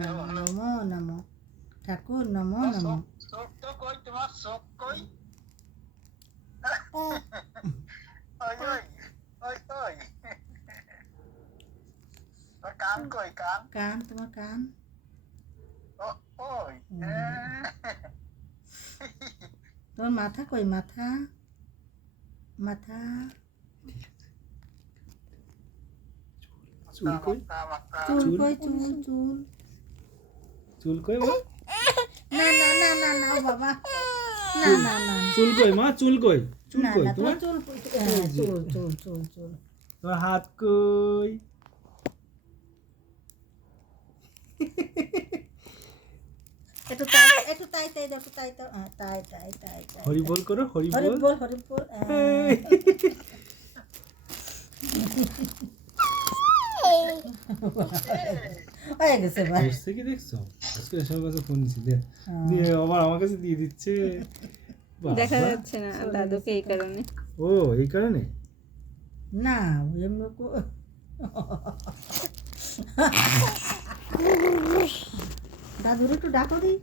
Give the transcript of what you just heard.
নমো নমো নমো ঠাকুর নমো নমো। চোখ তো কই তোমার, চোখ কই? ওই ওই ওই ওই, তোর কান কই, কান? কান, তোমার কান। ওই তোমার মাথা কই, মাথা মাথা। চুল কই? চুল চুল? কই, চুল চুল। চুল কই মা? না না না না না ও বাবা, না না না চুল কই মা? চুল কই? চুল না কই না, তোমার তোমার? চুল হ্যাঁ, চুল চুল চুল চুল। তোমার হাত কই? একটু তাই একটু তাই তাই দাও, একটু তাই দাও, তাই তাই তাই তাই। হরি বল করো, হরি হরি বল। বল, হরি বল। হয়ে গেছে ভাই। এসছে কি দেখছো? আজকে এসব কাছে ফোন দিছি দিয়ে আবার আমার কাছে দিয়ে দিচ্ছে। দেখা বাবা। যাচ্ছে না দাদুকে এই কারণে। ও এই কারণে? না এমনি দাদুর একটু ডাকো দিই।